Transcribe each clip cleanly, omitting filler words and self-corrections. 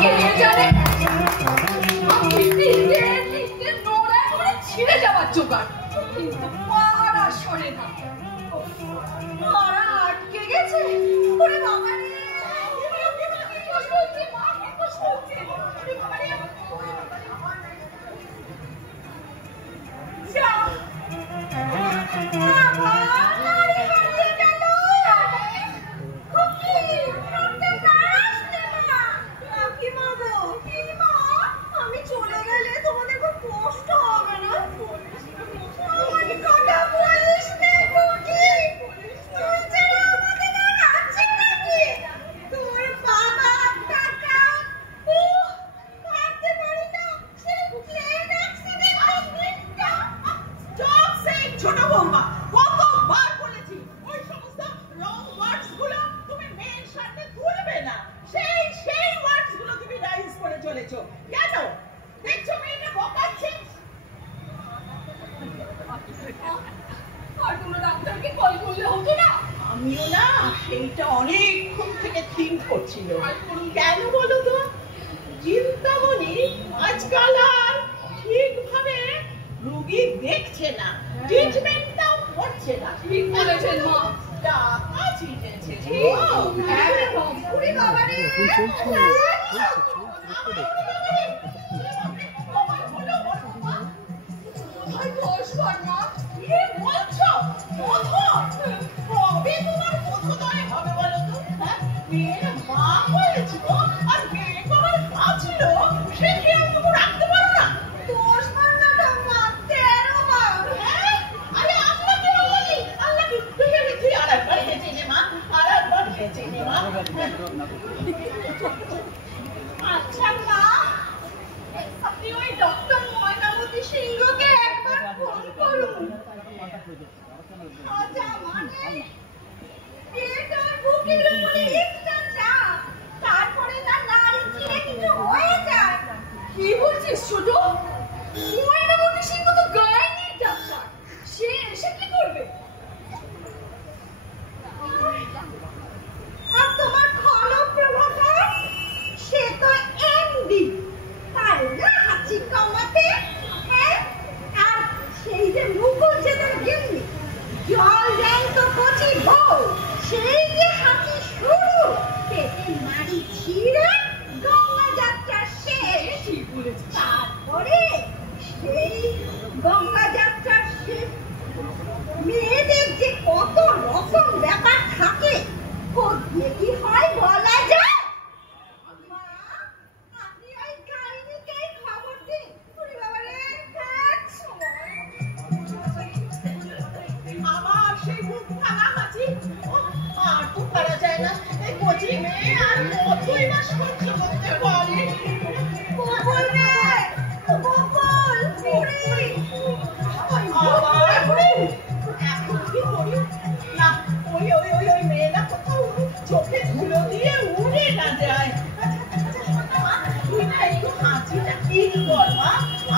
কে জানে নোড়া করে ছিঁড়ে যাওয়ার জোগাড়, কিন্তু পাড়া সরে না। পাড়া আটকে গেছে। ওরে বাবা রে, আমি চলে গেলে তোমাদের খুব কষ্ট হবে না? ছোট বৌমা, কতবার বলেছি ওই সমস্ত রং ওয়ার্ডস গুলো তুমি মেয়ের সামনে তুলবে না। সেই ওয়ার্ডস গুলো তুমি রাইজ করে চলেছো কেন? দেখছো মেয়েটা বকাচ্ছে। আর কোনো ডাক্তারকে কল করলে হতো না? আমিও না সেইটা অনেকক্ষণ থেকে থিঙ্ক করছিল। কেন বলো তো? চিন্তামণি আজকাল আর ঠিকভাবে রোগী দেখছে না, ট্রিটমেন্টটাও করছে না। ঠিক বলেছেন মা, টাকা ছিটেছে। একদম। ওরে বাবা রে, কবে তোমার বোধোদয় হবে বলো তো? মেয়ের মা হয়েছে আর মেয়ে তোমার বাঁচল, সে কি আর তুমি রাখতে পারো না? 10 বার না ঠাম্মা, 13 বার। আরে আল্লাহ কি বলি, আল্লাহ কি তুই আর একবার হেঁচে নে মা, আর একবার হেঁচে নে মা। আচ্ছা মা, আপনি ওই ডক্টর ময়নামতি সিংহকে একবার ফোন করুন। আচ্ছা মানে পেটের বুকের উপরে একটা চাপ, তারপরে তার নাড়ি চিড়ে কিছু হয়ে যায়। কি বলছিস ছোট? ময়নামতি সিংহ তো গাইনিক ডাক্তার, সে এসে কি করবে? আর তোমার খলক প্রভাকর, সে তো এমডি, পারে না হাঁচি কমাতে। আর সেই যে মুকুল যেদের গিন্নি, জল দেন তো কচি বউ, সেই যে হাঁচি শুরু, পেটে নাড়ি ছিঁড়ে গঙ্গা যাত্রা শেষ। তারপরে সেই গঙ্গা যাত্রা শেষ মেয়েদের যে কত রকম ব্যাপার থাকে, কোথায় কি হয় বলা যায়? আপনি ওই গাইনিকে খবর দিন। ওরে বাবা রে, আমার সেই মুখ ভাঙা হাঁচি আর তো পারা যায় না। এই কচি মেয়ে আর কতই না সহ্য করতে পারে। বকুল রে, বকুল, পুরি, আবার পুরি। এখন কি করি? না, ওই মেয়েটা কোথাও চোখে ধুলো দিয়ে উড়ে না যায়। তুই না একটু হাঁচিটা ঠিক কর মা,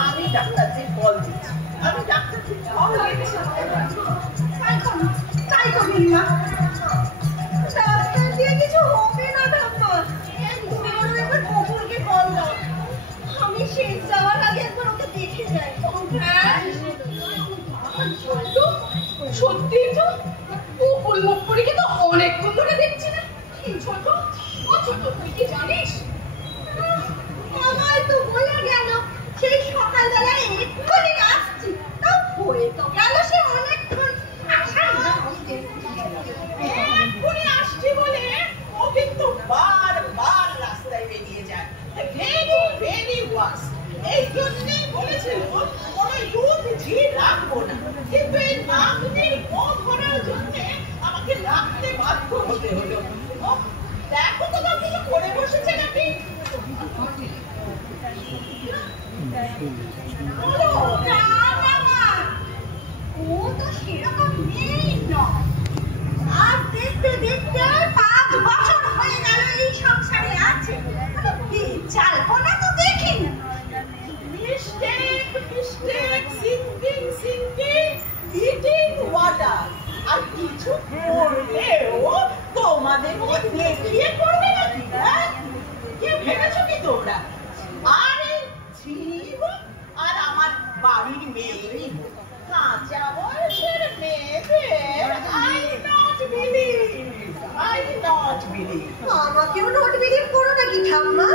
আমি ডাক্তারকে কল দিচ্ছি। আমি ডাক্তারকে কল দিচ্ছি। তাই করুন মা, ডাক্তার দিয়ে কিছু হবে না ঠাম্মা। তুমি বরং একবার বকুলকে কল দাও, আমি শেষ যাওয়ার আগে একবার ওকে দেখে যাই। সত্যি তো বকুল মুখপুরীকে তো অনেকক্ষণ ধরে দেখছি না। ছোট, ও ছোট, তুই কি জানিস? আমায় তো বলে গেল সেই সকালবেলায় এক্ষুনি আসছি, তাও হয়ে তো গেল সে অনেকক্ষণ। এক্ষুনি আসছি বলে ও কিন্তু বারবার রাস্তায় বেরিয়ে যায়। ভেরি ওয়ার্স। এই জন্যই বলেছিল কোনো ইউথ জি রাখবো না, কিন্তু এই নামটির ও ধরার জন্য আমাকে দৌড়াচ্ছে। আরে ছিল আর আমার বাড়ির মেয়েরই কাঁচা বয়সের মেয়েদের আমাকেও নোট বিলিভ করো নাকি ঠাম্মা?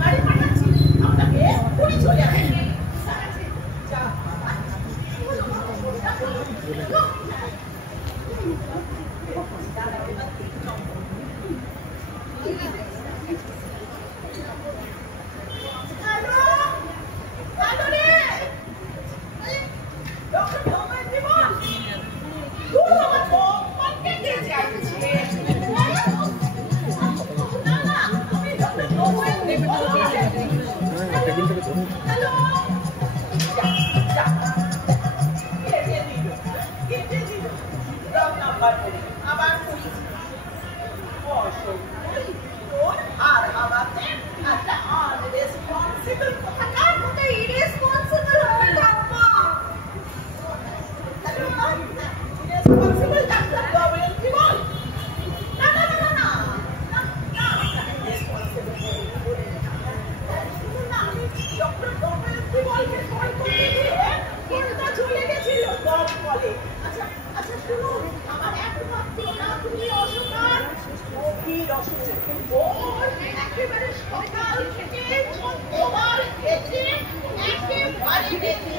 গাড়ি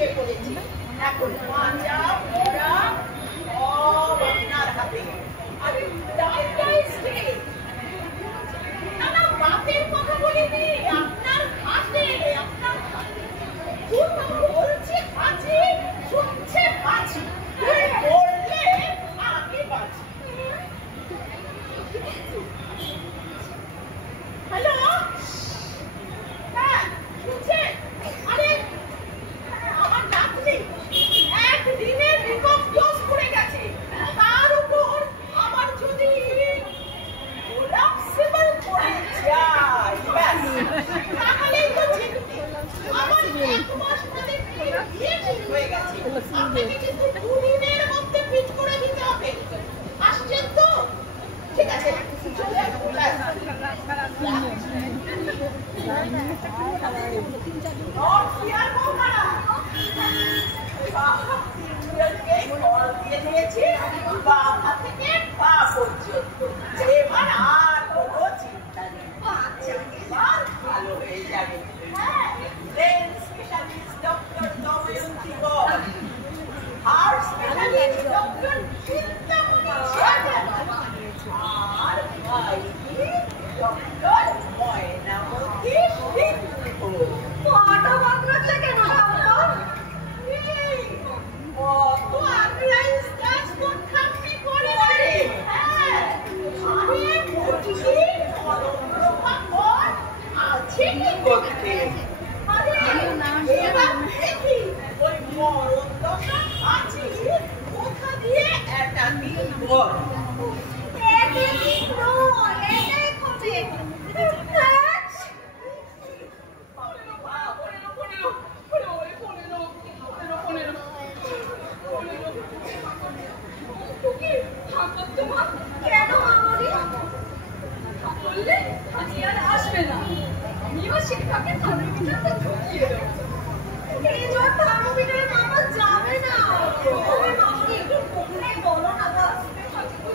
বেরিয়ে পড়েছি। এখন বাঁচা পড়া সব আপনার হাতে। আমি না না বাপের কথা বলিনি, আপনার হাতে, আপনার হাতে। বলছে আছে, শুনছে আছি, তুই বললে আমি বাঁচি। হ্যালো, হ্যাঁ শুনছেন? আরে আমার নাতনি একদিনের রিকম ক্লোজ করে গেছে, তার উপর আমার যদি কোলাপসিবল করে যায় তাহলেই তো চিন্তি। আমার এক মাস ধরে বিয়ে ঠিক হয়ে গেছে, আপনাকে কিন্তু 2 দিনের মধ্যে ফিট করে দিতে হবে। আসছেন তো? ঠিক আছে চলে আসুন। এবার আর কোনো চিন্তা নেই, এবার ভালো হয়ে যাবে। হ্যাঁ, ব্রেন স্পেশালিস্ট ডক্টর দময়ন্তী বল, হার্ট স্পেশালিস্ট ডক্টর চিন্তামণি সাগর, আর ভাই ডক্টর ময়নামতি সিংহ। কটা বদলাচ্ছে কেন ঠাকুমা? কত আগ্রাইজ কাজ করতে করে রে। হ্যাঁ, আরে বুঝি মরণরূপা কর আছে কি করতে। আরে এবার দেখি ওই মরণ দশা আছে কোথা দিয়ে একটা দিন বল।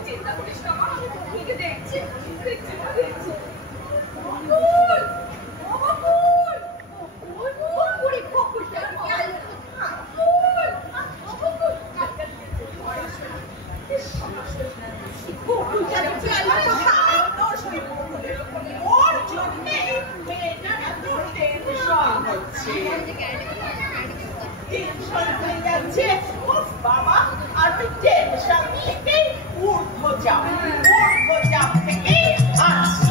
চিন্তা করিস না, আমি দেখছি দেখছি দেখছি। ওর জন্যে মেয়েটার এত টেনশন হচ্ছে, টেনশন হয়ে যাচ্ছে। ও বাবা, আর ওই টেনশন থেকেই ঊর্ধ্বচাপ, ঊর্ধ্বচাপ থেকেই আসছে।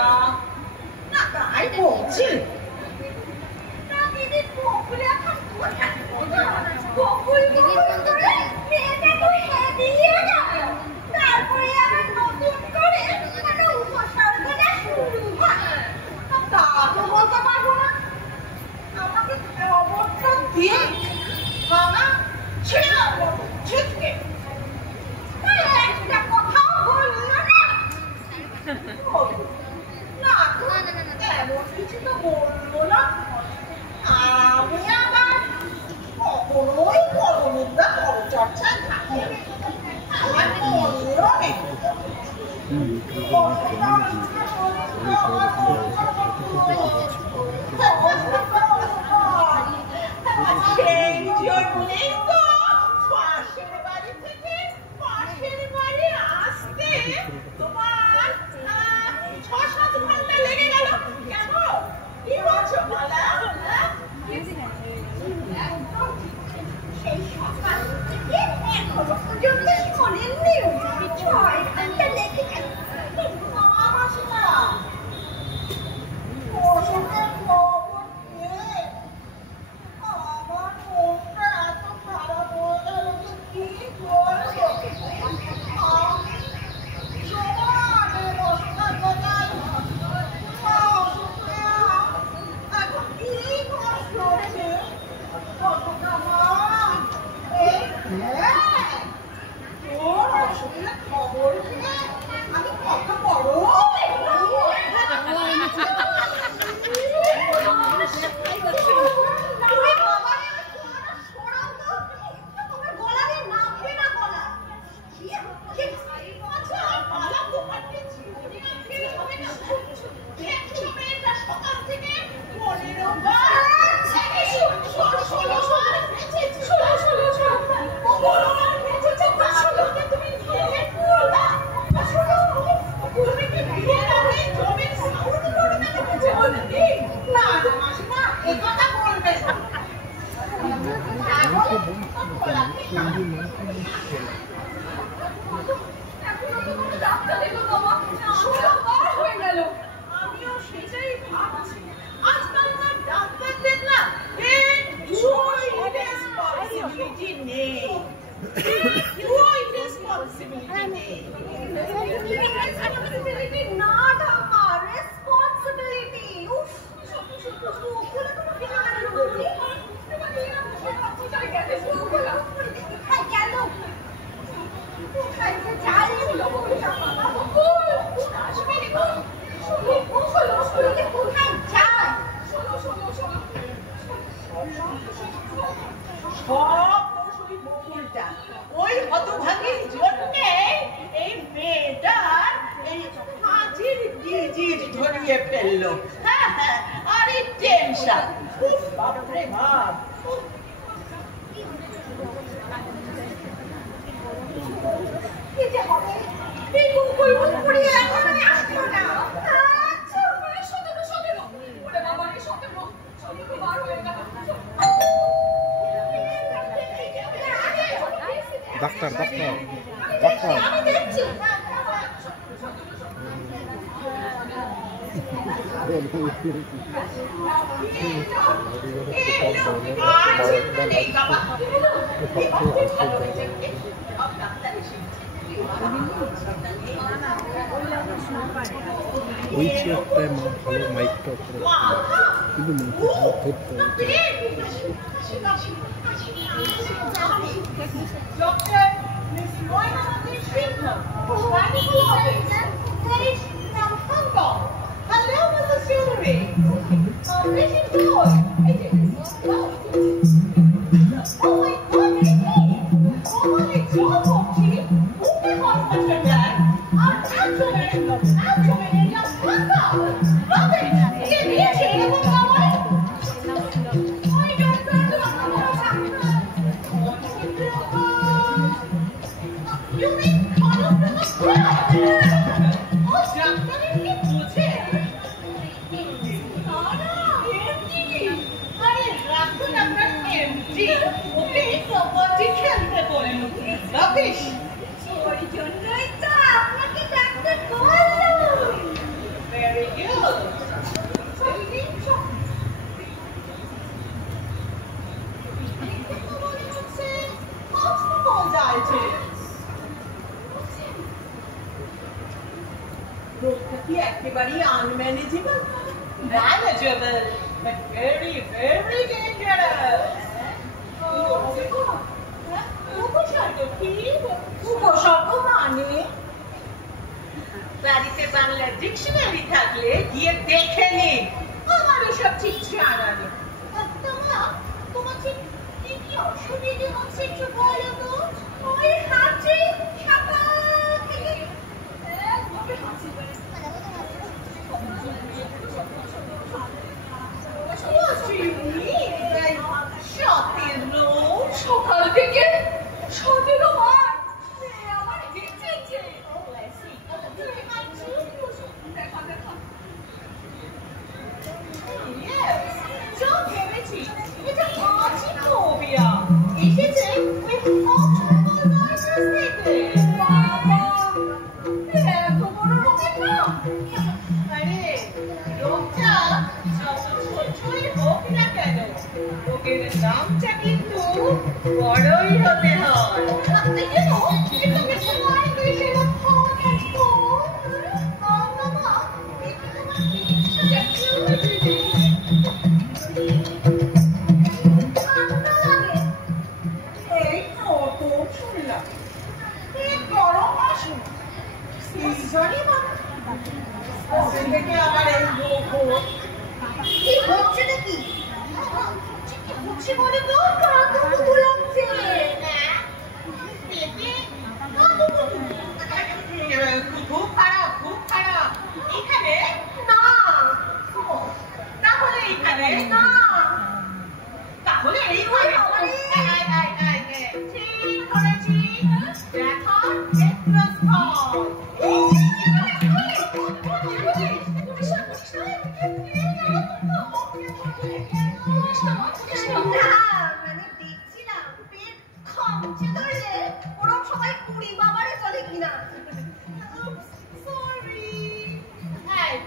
না তাই বলছি দিদি বকুল এখন কোথায় বকুল করে মেয়েটা তো দিয়ে যাবে তারপরে আবার নতুন করে একটা উপসর্গটা শুরু হয় তা তো বলতে পারবো না আমাকে খবরটা দিয়ে বাবা ছেড়ে দাও ছিটকে একটা কথাও বললো না না এমন কিছু তো বললো না আমি আবার কখনোই পরমুদ্রা পরচর্চায় থাকি আমার মনেও নেই সেই জন্যেই তো পাশের বাড়ি থেকে পাশের বাড়ি আসতে তোমার ৬-৭ ঘন্টা লেগে গেল কেন কি বলছো বলা সেই সকাল থেকে এখনো পর্যন্ত শোনেননি ৬ ঘন্টা লেগে গেল আমি কথা বড় আমিও সেটাই ভাবছি আজকালকার ডাক্তারদের না রেসপন্সিবিলিটি নেই ওই হতভাগীর জন্যে এই মেয়েটার এই হাজির ডিজিজ ধরিয়ে ফেললো আর এই টেনশন বাপরে বাপ কি যে হবে এই বকুল পুরি এখন আসলো না আচ্ছা সতেরো ওরে বাবা এই 17 বার হয়ে গেল ডাক্তার আমি দেখছি ওই চেয়ারটায় মা ভালো মাইকটা কিন্তু ধরতে Doctor, Miss Moina Singh, Radical Office, Page from Hong Kong. Hello, Mrs. Sillery. Richard George. Oh my God, Ricky. Oh my God, Mochi. Okay, hospital there. Our abdomen area cancer. Robin, get here, Jane. You mean follow from the ground? Oh, doctor, you put it. empty. আরে রাখুন আপনার empty. ওকে কবাডি খেলতে বললো। Rubbish. ওই জন্যই তো আপনাকে doctor বললো। Very Everybody unmanageable, manageable, but very, very dangerous. উপসর্গ মানে বাড়িতে বাংলা ডিকশনারি থাকলে গিয়ে দেখে নিন। আমার এসব ঠিক জানা নেই। তোমার ঠিক কি কি অসুবিধে হচ্ছে একটু বলো তো। ওই হাঁচি সকাল থেকে হাঁচি সকাল থেকে 17 বার আমার হেঁচেছে। এসেছে নামটা কিন্তু বড়ই হতে হয়। এই নতুন শুনলাম গরম আসে থেকে আবার এই কি হচ্ছে নাকি হচ্ছে বলে তো কাকু লাগছে খুব খারাপ খুব খারাপ। এখানে না তাহলে এখানে না তাহলে এইখানে ঠিক করেছি। দেখা মানে দেখছিলাম পেট খামচে ধরলে ওরম সবাই কুড়ি বাবারে চলে কিনা।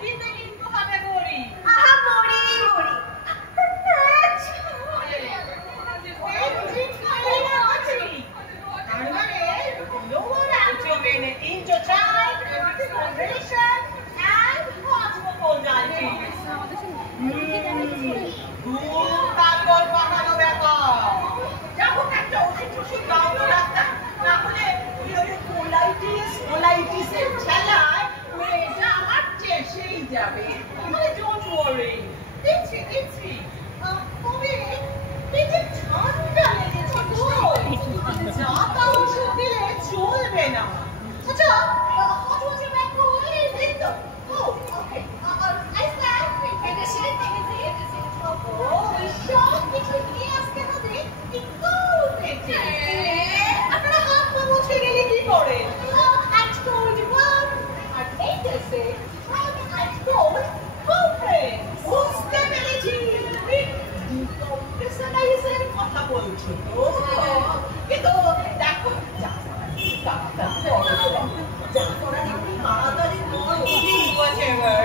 কিন্তু হবে গড়ি আহা মরি মরি যাবে মানে ডোন্ট ওয়ারি দেখছি দেখছি তবে এই যে ঠান্ডা লেগেছে তো যা তা ওষুধ দিলে চলবে না। আচ্ছা how was your back home? Is it? Oh, okay. I said এটা সেটা থেকে ওই সব কিছু নিয়ে আসতে হবে একটু দেখে আপনারা হাত পা মুছে গেলে কি করে? I told you R এইটাছে I told girlfriend বুঝতে পেরেছি কম্পিউটারাইজের কথা বলছো তো কিন্তু দেখো তাড়াতাড়ি whatever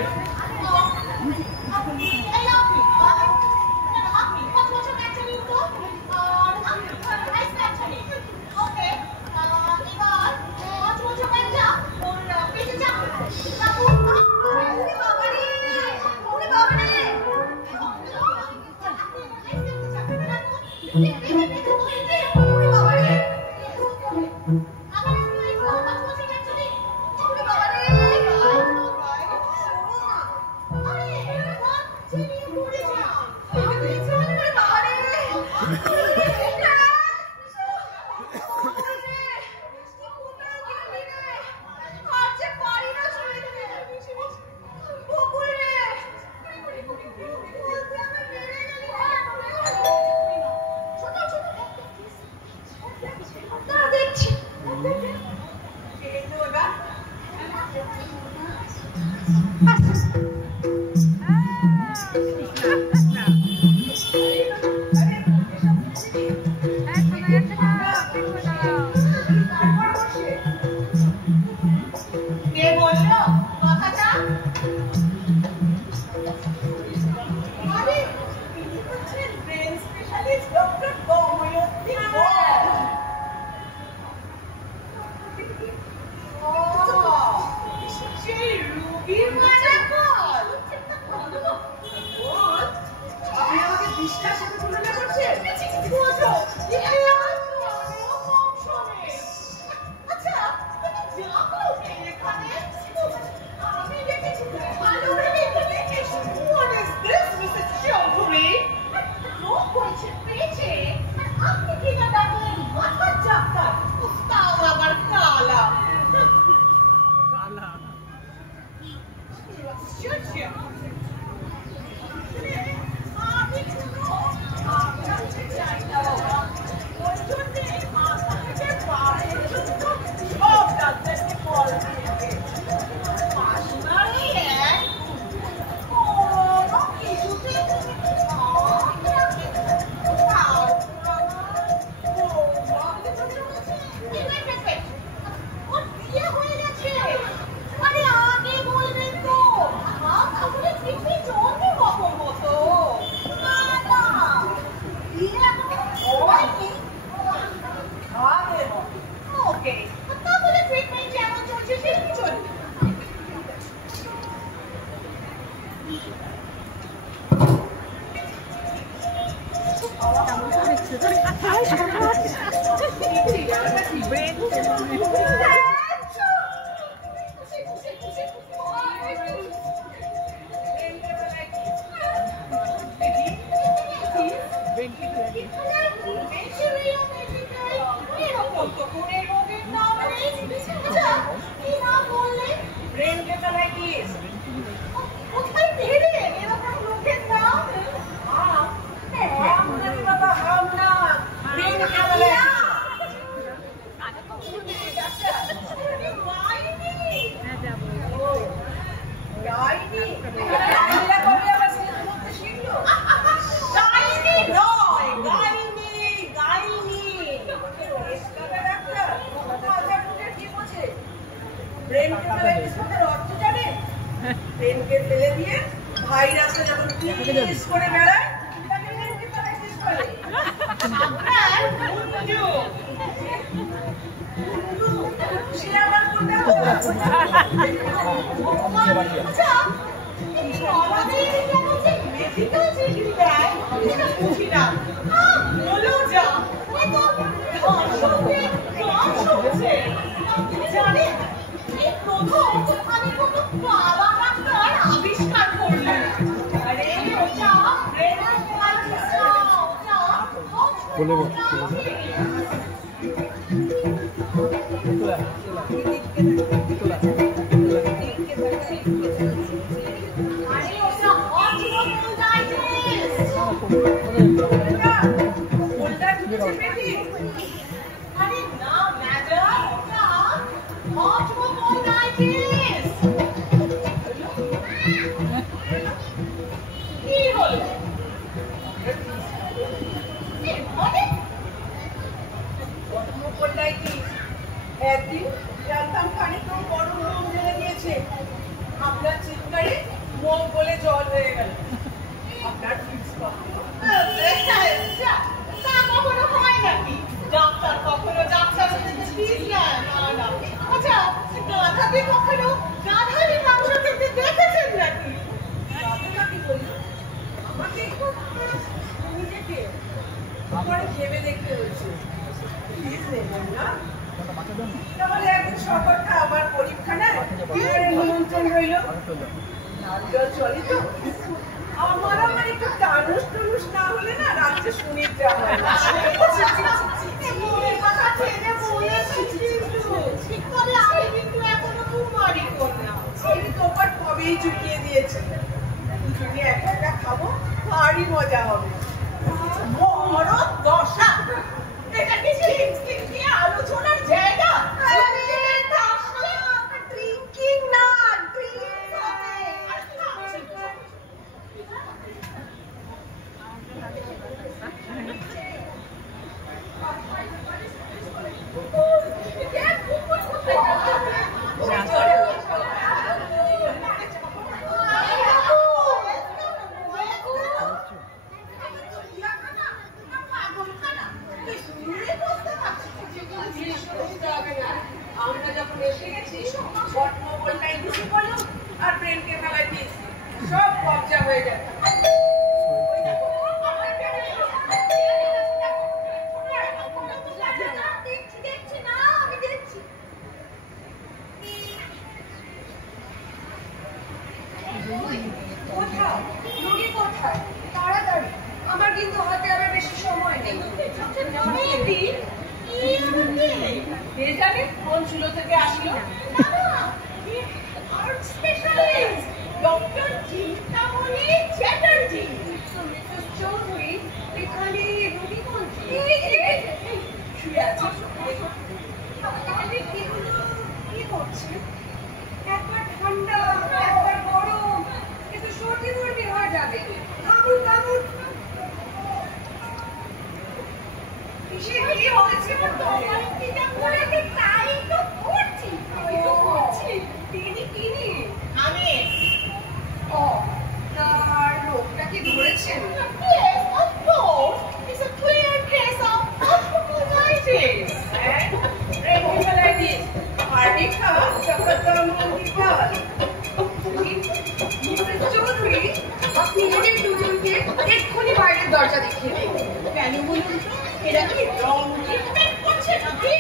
আপনি এদের দুজনকে এক্ষুনি বাইরের দরজা দেখিয়ে দিন। কেন বলুন তো? এরা কি রং ট্রিটমেন্ট করছে নাকি?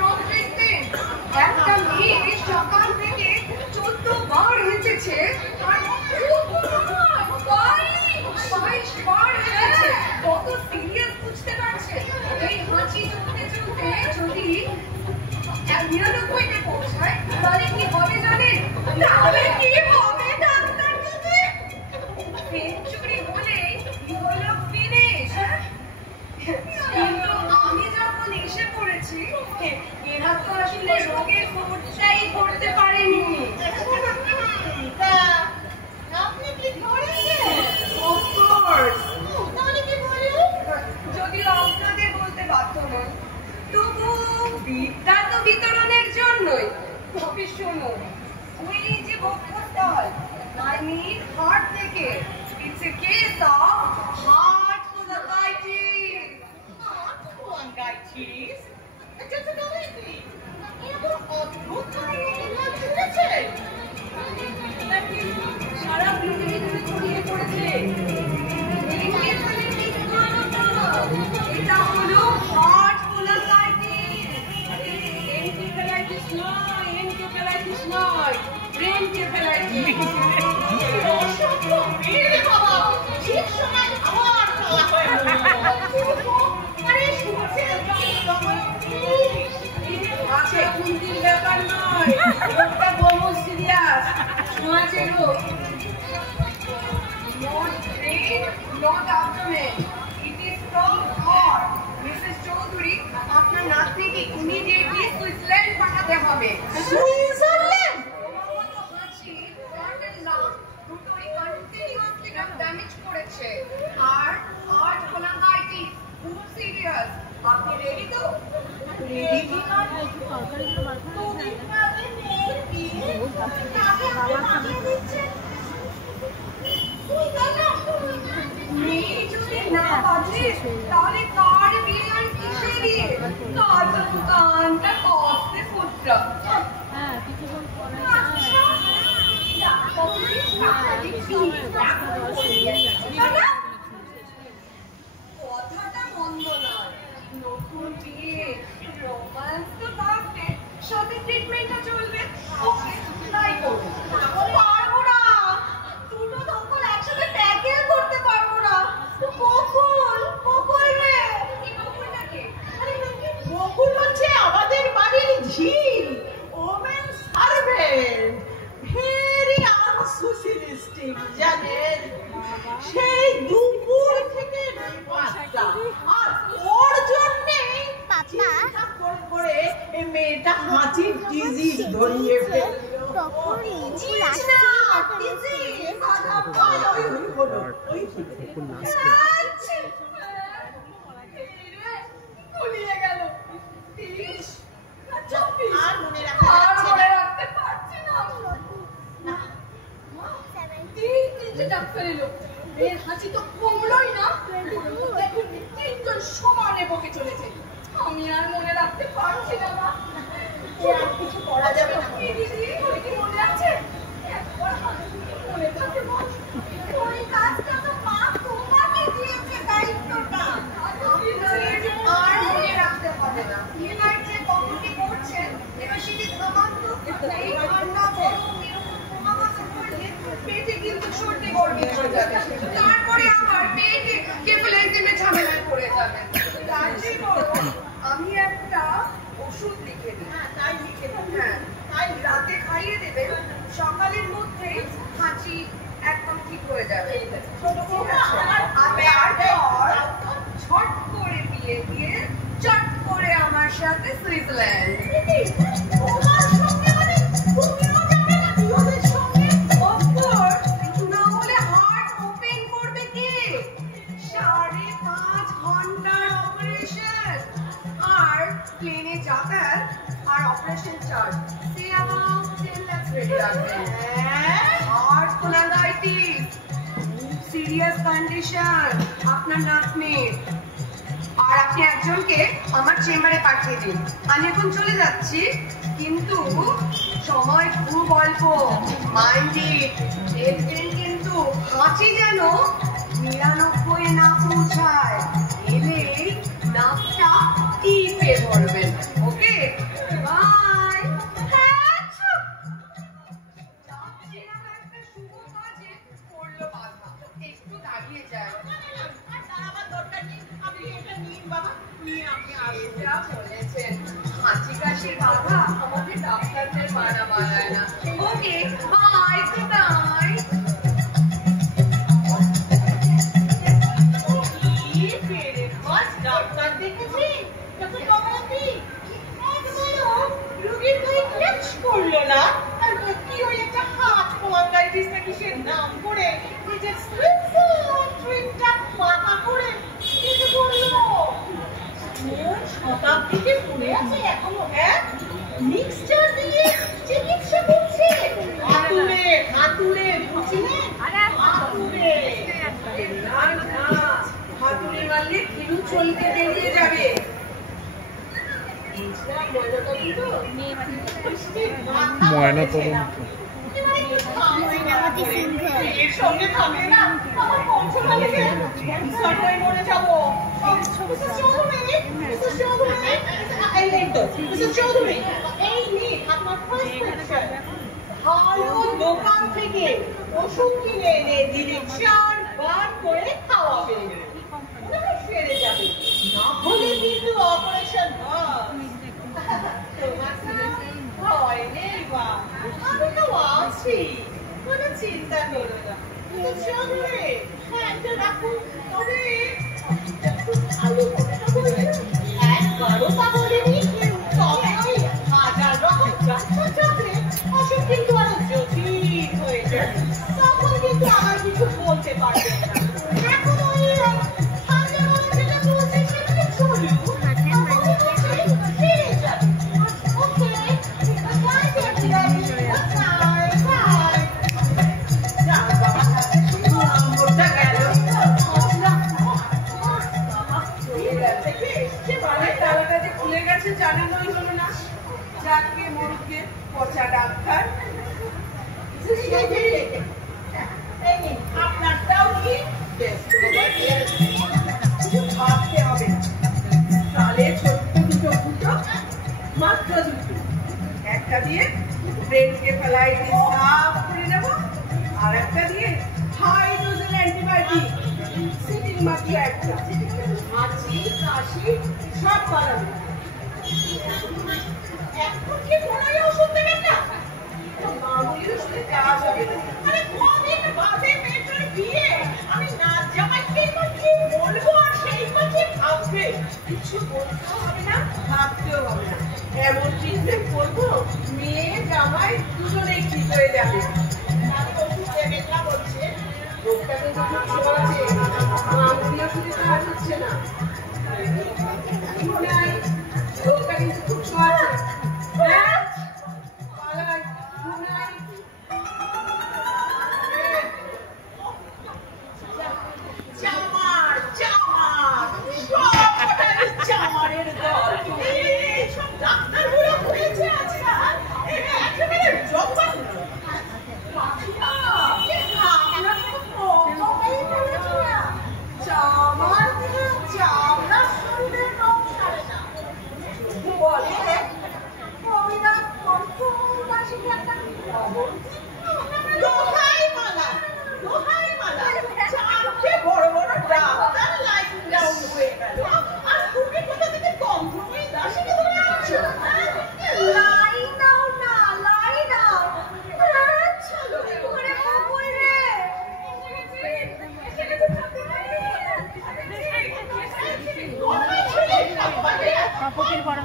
রং ট্রিটমেন্ট? একটা মেয়ে সকাল থেকে 14 বার হেঁটেছে, আর 22 বার হেঁটেছে। কত সিরিয়াস বুঝতে পারছে? এই হাঁচি চলতে চলতে যদি 99-তে পৌঁছায় তাহলে কি হবে জানেন? তাহলে কি হবে ডাক্তার দিদি? সেঞ্চুরি হলেই হলো ফিনিশ। কিন্তু আমি যখন এসে পড়েছি, এরা তো আসলে রোগের খোঁজটাই করতে পারেনি। আপনি কি ধরেছেন? অফকোর্স। তাহলে কি বলে? যদিও আপনাদের বলতে বাধ্য নন, তবু বিদ্যা তো বিতরণের জন্যই। তবে শুনুন, ওই যে বক্ষস্থল, I mean heart থেকে, it's a case of heart bronchitis. Bronchitis? এটা তো নয়। এরকম অদ্ভুত ধরনের নাম শুনেছে? সারা পৃথিবী জুড়ে ছড়িয়ে পড়েছে। এটা হলো heart bronchitis. Encephalitis নয়, bronchitis। অসংখ্য ভিড় বাবা, ঠিক সময় খাবার খাওয়া হয়ে গেল। আরে শুনছেন? আছে কুন্তির ব্যাপার নয়, ওটা বহু সিরিয়াস সমাজের রোগ। Not brain, not abdomen. It is from heart. Mrs. Chowdhury, আপনার নাতনিকে ইমিডিয়েটলি সুইজারল্যান্ড পাঠাতে হবে। সুইজারল্যান্ড? হাঁচি, heart and lung দুটোই continuously damage করেছে। আর heart bronchitis খুব সিরিয়াস। আপনি রেডি তো? রেডি মেয়ে যদি না বাজে তাহলে কার বিয়ে আর কিসে বিয়ে? কানটা কষ্টে ফুটটা। কথাটা মন্দ নয়, নতুন বিয়ে, রোমান্স তো থাকবে, সাথে ট্রিটমেন্টটা চলবে। ওকে, তাই করুন। পারবো না, দুটো দখল একসাথে ট্যাকেল করতে পারবো না। বকুল রে, এই বকুলটাকে? বকুল হচ্ছে আমাদের বাড়ির ঝিল, ওমেন সার্ভেন্ট, ভেরি আনসোশিয়ালিস্টিক জানেন। সেই দুপুর থেকে পাঁচটা, আর ওর জন্যে চিন্তা করে এই মেয়েটা হাঁচির ডিজিজ ধরিয়ে ফেললো। ভুলিয়ে গেল। আর মনে রাখতে পারছি না। তিনটে ডাক্তার এলো, এর হাঁচি তো কমলোই না, দেখুন তিনজন সমানে বকে চলেছে। আমি আর মনে রাখতে পারছি না। আর কিছু করা যাবে না। কি দিদি, কি মনে আছে? একবার মনে থাকে মা, ওই কাজটা তো মা তোমাকে দিয়েছে দায়িত্বটা। আর মনে রাখতে হবে না। এবার যে বকুলটি করছেন, এবার সেটি থামান তো। এই ঠান্ডা গরম এরকম ঘুমাঘামা করলে পেটে কিন্তু সর্দি গর্মি হয়ে যাবে। তারপরে আবার পেটে কেফালাইটিসের ঝামেলায় পড়ে যাবেন। তার চেয়ে বরং আমি একটা ওষুধ লিখে দিই। তাই লিখে দাও। হ্যাঁ, তাই রাতে খাইয়ে দেবেন, সকালের মধ্যেই হাঁচি একদম ঠিক হয়ে যাবে। তারপর ছট করে বিয়ে দিয়ে চট করে আমার সাথে সুইজারল্যান্ড। তোমার সঙ্গে মানে তুমিও যাবে নাকি ওদের সঙ্গে? অফকোর্স, না হলে হার্ট ওপেন করবে কে? 5.5 ঘন্টার অপারেশন, আর প্লেনে যাতায়াত আর অপারেশন চার্জ সে অ্যাবাউট 10 লাখ রেডি রাখবেন। হার্ট bronchitis, সিরিয়াস কন্ডিশন আপনার নাতনির। আর আপনি একজনকে আমার চেম্বারে পাঠিয়ে দিন। আমি এখন চলে যাচ্ছি, কিন্তু সময় খুব অল্প। মাইন্ডি দেখবেন কিন্তু হাঁচি যেন 99 না পৌঁছায়। এলেই নামটা টিপে ধরবেন। Okay bye. একটু দাঁড়িয়ে যায়, আমার দরকার নেই, আপনি এটা নিন বাবা, নিয়ে আপনি যা বলেছেন। হাঁচি কাশির বাধা আমাদের ডাক্তারদের মানা মানায় না। Okay bye, good night. Doctor দেখেছি ডাক্তার কমলাদি রোগীর গায়ে ক্যাচ করলো না, আর কি ওই একটা হাত কোয়াঙ্গাইটিস না কিসের নাম করে নিজের ট্রিপটা পাকা করে দিতে বললো। শতাব্দীতে পড়ে আছে এখনো, হ্যাঁ মিক্সচার দিয়ে চিকিৎসা করছে। হাতুড়ে হাতুড়ে বুঝলে, হাতুড়ে না না, হাতুড়ি মারলে কিরু চলতে বেরিয়ে যাবে। ময়না তদন্ত এর সঙ্গে থাকে না আমার কণ্ঠটা লেগে বিস্তার হয়ে মরে যাবো। ভালো দোকান থেকে ওষুধ কিনে এনে দিলে 4 বার করে খাওয়াবে, সেরে যাবে, না হলে কিন্তু অপারেশন ভয় নেই বা, আমি তো আছি, কোনো চিন্তা করো না। চলবে একটা রাখুন, তবে একটু ভালো করে একবারও তা বলিনি, তবে ওই 1000 রকম যাত্রা চক্রে অসুখ কিন্তু আরো জটিল হয়ে যায়, তখন কিন্তু আমার কিছু বলতে পারবে না। এখন ওই ঠান্ডা গরম যেটা বলছে সেটা চলুক, ফিরে যাবে। ওকে খুলে গেছে জানেন ওই হলো না, যাকে মরুকে পচা ডাক্তার। আপনারটাও কি ভাবতে হবে না, তাহলে ছোট্ট দুটো ফুটো, মাত্র দুটো, একটা দিয়ে ব্রেনকে ফেলাই সাফ করে নেব, আর একটা দিয়ে হাই ডোজের অ্যান্টিবায়োটিক সিটিং মাটিয়ে একটা, হাঁচি কাশি সব পালাবে। এখন কি ঘোড়ায় ওষুধ দেবেন না? মামুলি ওষুধে দেওয়া যাবে না। আরে কদিন বাদে মেয়েটার বিয়ে, আমি নাচ জামাইকে কি বলবো আর সেই কথা ভাববে, কিছু বলতেও হবে না, ভাবতেও হবে না, এমন ট্রিটমেন্ট করবো মেয়ে জামাই দুজনেই ঠিক হয়ে যাবে। ওষুধ দেবেন না বলছে, রোগটা কিন্তু খুব চলছে, মামুলি ওষুধে কাজ হচ্ছে না। রোগটা কিন্তু খুব চলছে। চামার চামার চামারের দল, সব ডাক্তারগুলো হয়েছে আজকাল একেবারে জব্বার। বড় বড় ডাক্তার লাইন ডাউন হয়ে গেল, আর তুমি কোথা থেকে কম তুমি দাসীকে ধরে আছো? লাই নাও না, লাই নাও। চলো করে কই রে, কাপড়ের বড়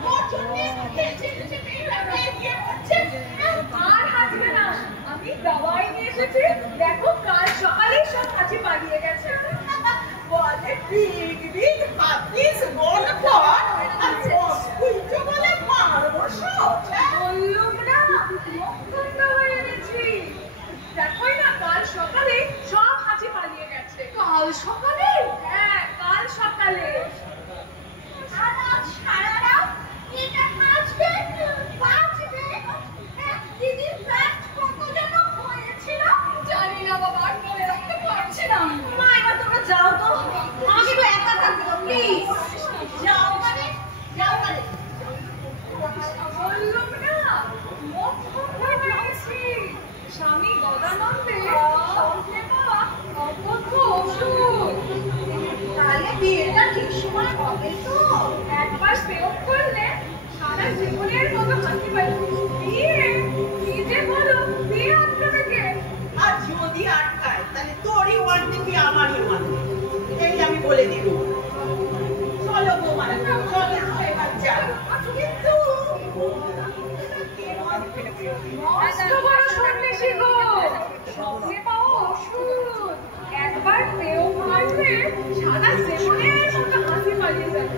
আর হাসবে না, আমি দাওয়াই নিয়ে এসেছি, দেখো কাল সকালে সব হাঁচি পালিয়ে গেছে। বলে বিগ বিগ হাতিস বড় পর আর উল্টো বলে মারবো সব। বললুম না মক্কন্দ হয়ে গেছি, দেখোই না কাল সকালে সব হাঁচি পালিয়ে গেছে। কাল সকালে? হ্যাঁ কাল সকালে। আর আজ সারা রাত এটা কাজবে বাঁচবে, একদিন ফ্যাক্ট কত যেন হয়েছিল জানি না বাবা, আর মনে রাখতে পারছি না। মা এবার তোমরা যাও তো, আমাকে একটু একা থাকতে দাও প্লিজ। যাও ওষুধ। তাহলে বিয়েটা ঠিক সময় হবে তো? একবার প্রয়োগ করলে সারা জীবনের মতো হাসি পাবে। বিয়ে কি যে বলো, বিয়ে আটকাবে কে? আর যদি আটকায় তাহলে তোরই ওয়ান্টে কি আমারই ওয়ান্টে, এই আমি বলে দিল। চলো বৌমা, চলো এবার যাও। কিন্তু মস্ত বড় সন্ন্যাসী গো, স্বপ্নে পাওয়া ওষুধ। একবার প্রয়োগ করলে সারা জীবনের মতো হাসি পালিয়ে যাবে।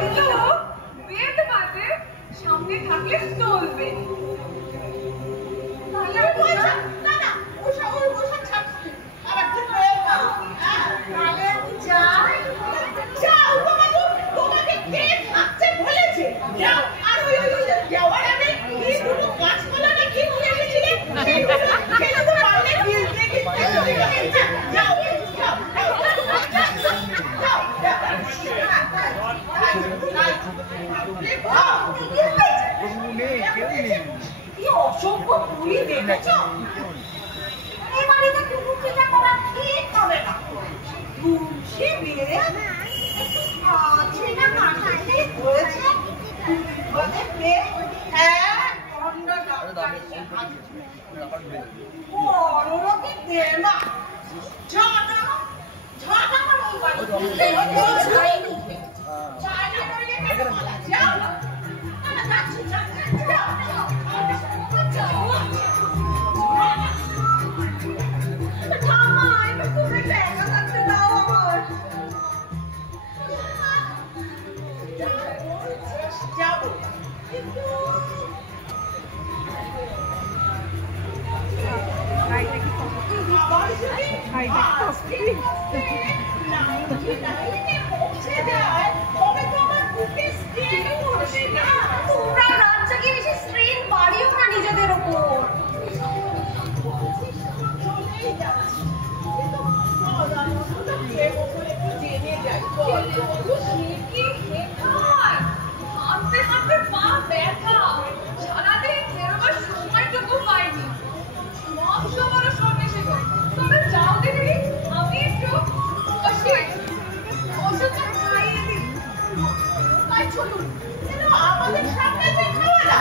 কিন্তু বেদ বাদে সামনে থাকলে চলবে। তাহলে না না, ওসব ছাড়ছি। আবার কি প্রয়োগ করো? তাহলে যাই। যাও, তোমাকে কে থাকতে বলেছে? যাও। আর ওই যাওয়ার আগে কি দুটো গাছপালা না কি নিয়ে এসেছিলে? সেটা তো পারলে গিলতে চলে গেছে। যাও, যাও, কি অসভ্য পুরী দেখেছ? এই বাড়িতে কুকুরটা করা ঠিক হবে না। তুলসী বিয়ে আছে না কাটাতে হয়েছে? হ্যাঁ, খন্ড বড় রকম দেমা। ঝাঁটানো ওই বাড়ি। চাইনা নইলে কেন বলা? যাও। আমরা যাচ্ছি, যাও। ঠাম্মা, এবার তুমি একা থাকতে দাও আমার। যাবো। আবার যদি আস্তে আস্তে 99 পৌঁছে যায়, তবে তো আমার বুকে স্ট্রেন পড়বে না। তোমরা রাত জাগিয়ে বেশি স্ট্রেন বাড়িও না নিজেদের ওপর। চলেই যাচ্ছি। কিন্তু সাধারণত কে বলে একটু জেনে যাই। বলো। হাঁটতে হাঁটতে পা ব্যথা, সারাদিন বেরোবার সময়টুকু পাইনি। মস্ত বড় সন্ন্যাসী গো, তোমরা যাও দেখি, আমি একটু বসি, ওষুধটা খাইয়ে দিই। তাই চলুন, কিন্তু আমাদের সামনে দেখাও না।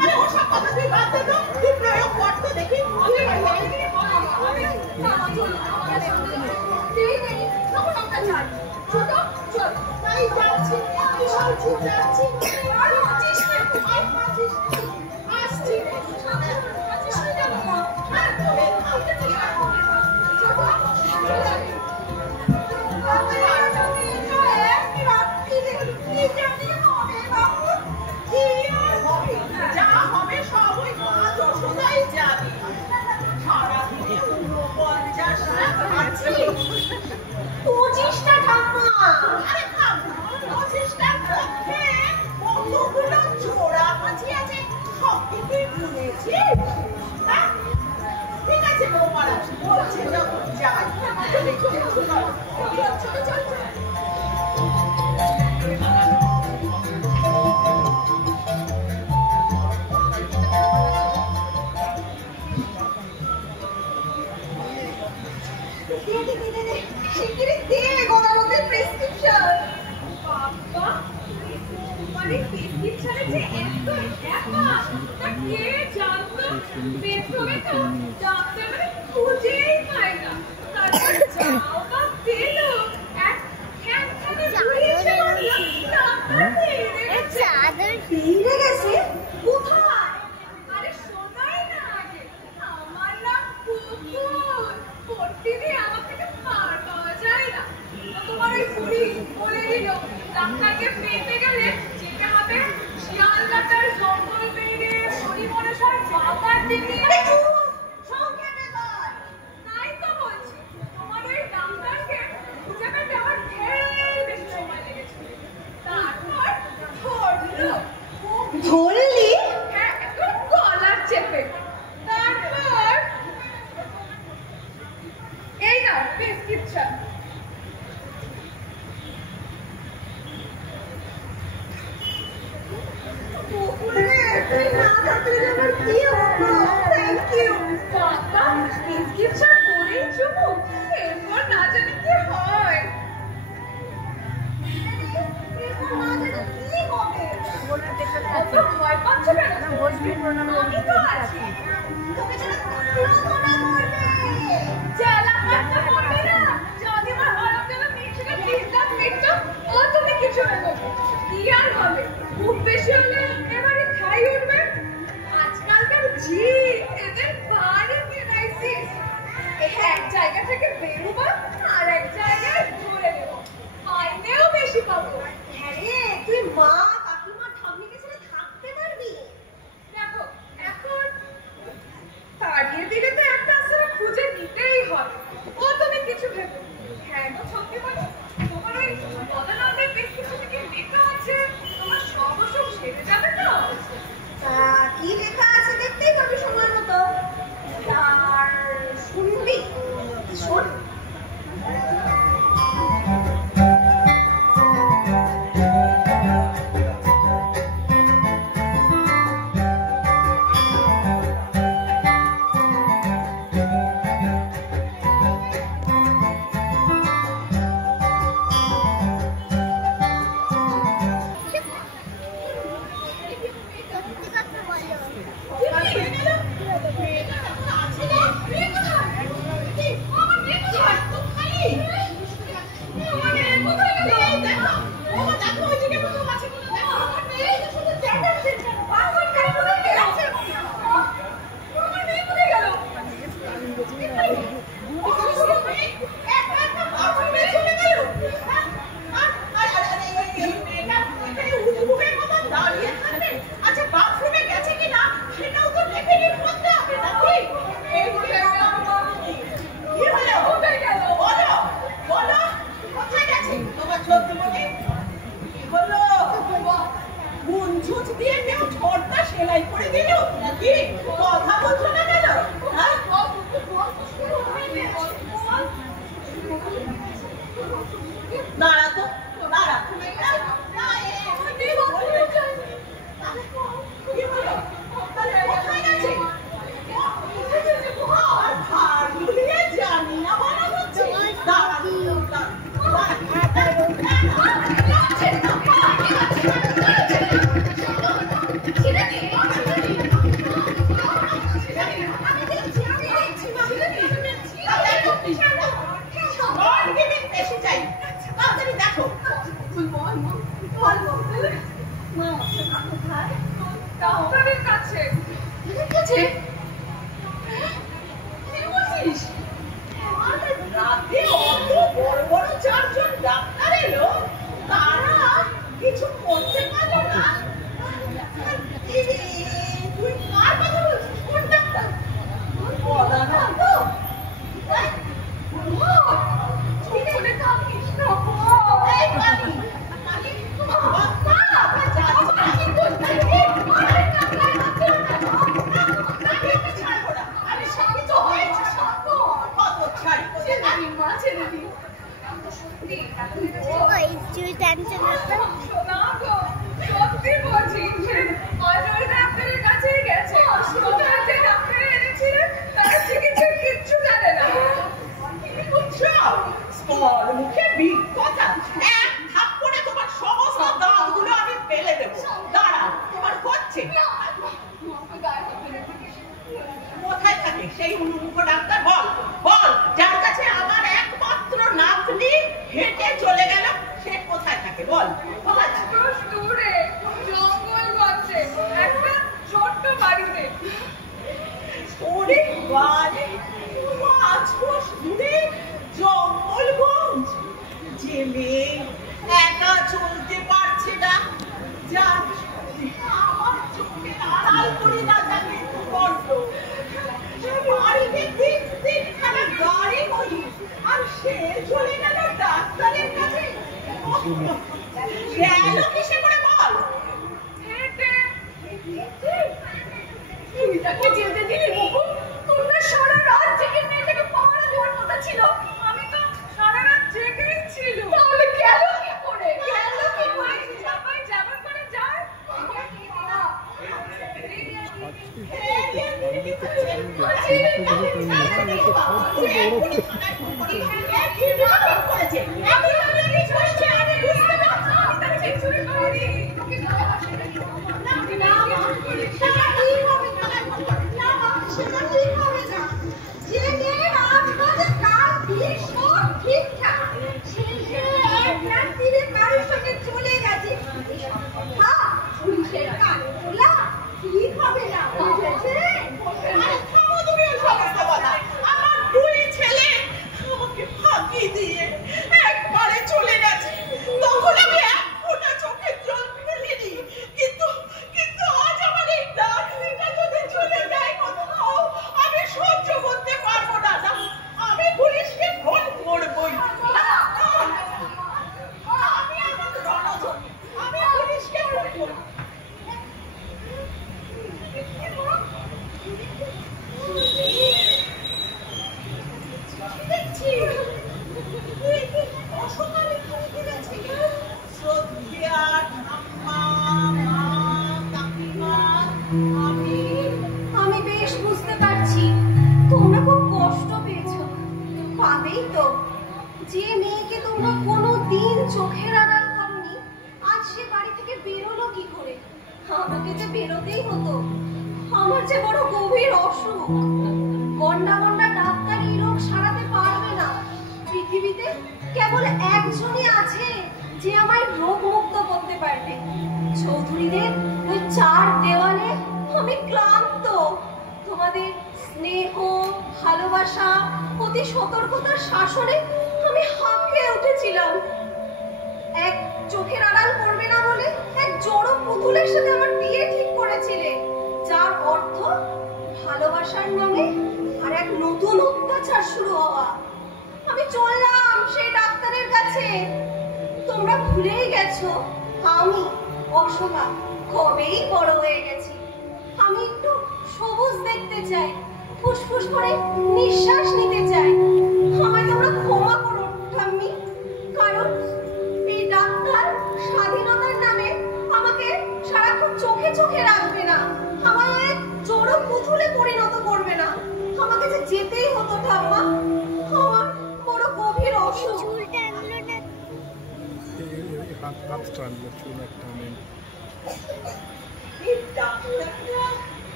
আরে ওসব কথা তুই বাদ দে তো, তুই প্রয়োগ কর তো দেখি। তাই যাচ্ছি, যাচ্ছি। আর আছিস না, আর আছিস না। আসছি। আর বলে যা হবে সব ওই যশোদাই যাবে। সারাদিনে 49টা খাচ্ছি। 25টা ঠাম্মা। আরে থাম, 25টার মধ্যে কতগুলো জোড়া মাছি আছে সব কিছুই শুনেছিস? হ্যাঁ? ঠিক আছে বৌমারা, বলছে যখন যাই। চল। শিগগিরই দে গদালতের প্রেসক্রিপশন। বাবা, তোমার এই প্রেসক্রিপশনে যে এত একা, তা কে জানতো? বেথবে তো জানতে মানে খুঁজেই পায় না। তারপর যাও বা পেল, এক একখানে ঘুরিয়েছে বললো, টাকা পেয়ে গেছে। কোথায়? আরে শোনাই না আগে। আমার নাম কুকুর। প্রতিদিন আমার থেকে পার পাওয়া যায় না। তোমার ওই বুড়ি বলে দিল, ডাক্তারকে পেতে গেলে যেতে হবে শিয়ালদাটার জঙ্গল পেরিয়ে হরিমনসার বাবার দিকে। তাই তো বলছি, তোমার ওই ডাক্তারকে খুঁজে পেতে আমার ঢের বেশি সময় লেগেছে। তারপর ধরলি? হ্যাঁ, একটু গলার চেপে। তারপর এই নাও প্রেসক্রিপশন। কুকুরের এরপর না জানি কি হয়। অত ভয় পাচ্ছ কেন? আমি তো আছি। চালাকাটটা করবে না। যদি আমার হরমজাদা মেয়েটাকে ভিজলাম পেটটা, ও তুমি কিছু ভেবো না। কি আর হবে? খুব বেশি হলে এবারে খাই উঠবে। আজকালকার জি এদের ভারী ক্রাইসিস। এক জায়গা থেকে বেরোবো আর এক জায়গায় ঘুরে দেবো। আইনেও বেশি পাবো। হ্যাঁ রে, তুই মা কাকিমা ঠাম্মিকে ছেড়ে থাকতে পারবি? দেখো এখন তাড়িয়ে দিলে তো একটা আসলে খুঁজে নিতেই হবে। ও তুমি কিছু ভেবো। হ্যাঁ গো সত্যি বলো, তোমার ওই বদনামের বেশ কিছু থেকে লেখা আছে, তোমার সব অসুখ সেরে যাবে তো? কি লেখা আছে দেখতেই পাবি সময় মতো। আর শুনবি? শোন। ডাক্তারের কাছে। রাতে অত বড় বড় চারজন ডাক্তার এলো, তারা কিছু করতে পারলো না। তুই কার কথা বলছিস? কোন ডাক্তার? বদানন্দ? এই কালী, কালী, আমি সবই তো হয়েছে। কত ছাড়ি ছেড়ে দিই। সত্যি বলছি, অজয় ডাক্তারের কাছেই গেছে। কোথায় যে ডাক্তার এনেছিলেন তার চিকিৎসা কিচ্ছু জানে না। মুখে বিগ কথা। এক থাপ্পড়ে তোমার সমস্ত দাঁতগুলো আমি ফেলে দেবো। দাঁড়াও, তোমার হচ্ছে কোথায় থাকে সেই উন্মুখ ডাক্তার? বল বল, যার কাছে আমার একমাত্র নাতনি হেঁটে চলে গেল, সে কোথায় থাকে? বল। দূরে জঙ্গলগঞ্জে একটা ছোট্ট বাড়িতে। ওরে বাড়ি, 5 কোষ দূরে জঙ্গলগঞ্জ। যে মেয়ে একা চলতে পারছে না, যার আমার চোখে আড়াল করি না যাকে বড্ড, বাড়িতে 3-3খানা গাড়ি করি, আর সে চলে গেল ডাক্তারের কাছে। গেল কিসে করে বল? তুই তাকে যেতে দিলি মুকুল? তোমরা সারা রাত জেগে মেয়েটাকে পাহারা দেওয়ার কথা ছিল। আমি তো সারা রাত জেগেই ছিল। তাহলে গেল কি করে? সবাই যেমন করে যায়।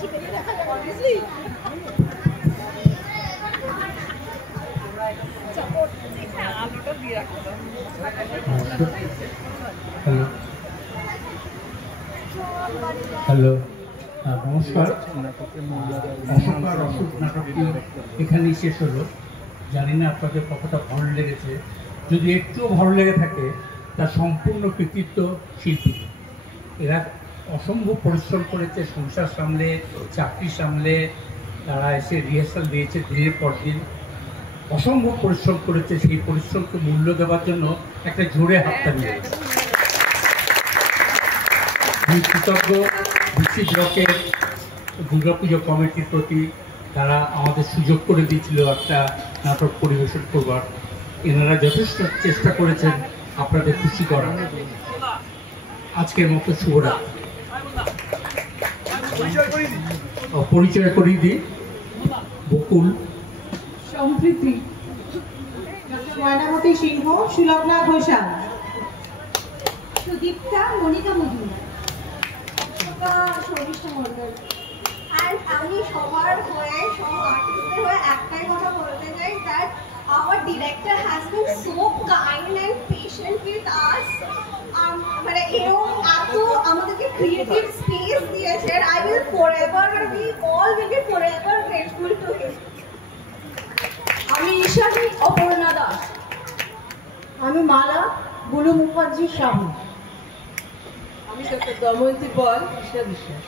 হ্যালো হ্যালো নমস্কার। অশোকার অশোক নাটকটি এখানেই শেষ হলো। জানি না আপনাদের কতটা ভালো লেগেছে। যদি একটুও ভালো লেগে থাকে তার সম্পূর্ণ কৃতিত্ব শিল্পী। এরা অসম্ভব পরিশ্রম করেছে, সংসার সামলে, চাকরি সামলে, তারা এসে রিহার্সাল দিয়েছে দিনের পর দিন, অসম্ভব পরিশ্রম করেছে। সেই পরিশ্রমকে মূল্য দেওয়ার জন্য একটা জোরে হাততালি দিয়েছে। আমি কৃতজ্ঞ বিসি ব্লকের দুর্গাপুজো কমিটির প্রতি। তারা আমাদের সুযোগ করে দিয়েছিল একটা নাটক পরিবেশন করবার। এনারা যথেষ্ট চেষ্টা করেছেন আপনাদের খুশি করার। আজকের মতো শুভরাত্রি। পরিচয় করিয়ে দিই, বকুল, সম্প্রীতি, ময়নামতি সিংহ, সুলগ্না ঘোষাল, সুদীপ্তা, মনিকা মজুমদার, শর্মিষ্ঠা মণ্ডল। আর আমি সবার হয়ে, সব আর্টিস্টদের হয়ে একটাই কথা বলতে চাই, that our director has been so kind and patient with us. মানে এরকম এত আমাদেরকে ক্রিয়েটিভ স্পেস দিয়েছেন। I will forever, we all will be forever grateful to him. আমি ঈশানী অপর্ণা দাস, আমি মালা বুলু মুখার্জির স্বামী, আমি ডক্টর দময়ন্তী পল, ঈশা বিশ্বাস।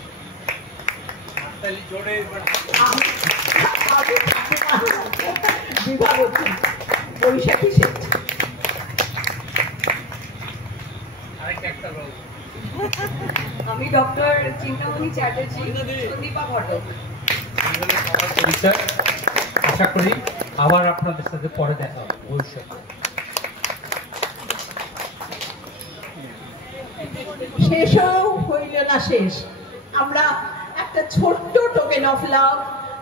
বিভাবতী, বৈশাখী শেঠ। আমি ডক্টর চিন্তামণি চ্যাটার্জি, সন্দীপা ঘটক। পরিচয়। আশা করি আবার আপনাদের সাথে পরে দেখা হবে ভবিষ্যতে। শেষও হইল না শেষ। আমরা একটা ছোট্ট টোকেন অফ লাভ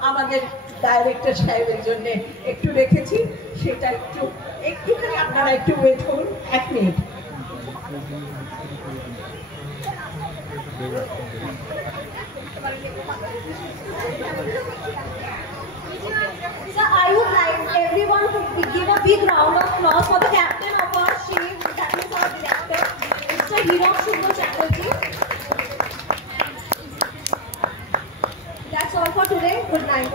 আমাদের ডাইরেক্টর সাহেবের জন্য একটু রেখেছি, সেটা একটুখানি আপনারা একটু ওয়েট করুন, 1 minute. So I would like everyone to give a big round of applause for the captain of our ship, that is our director, Mr. Hirok Shubho Chatterjee. That's all for today. Good night.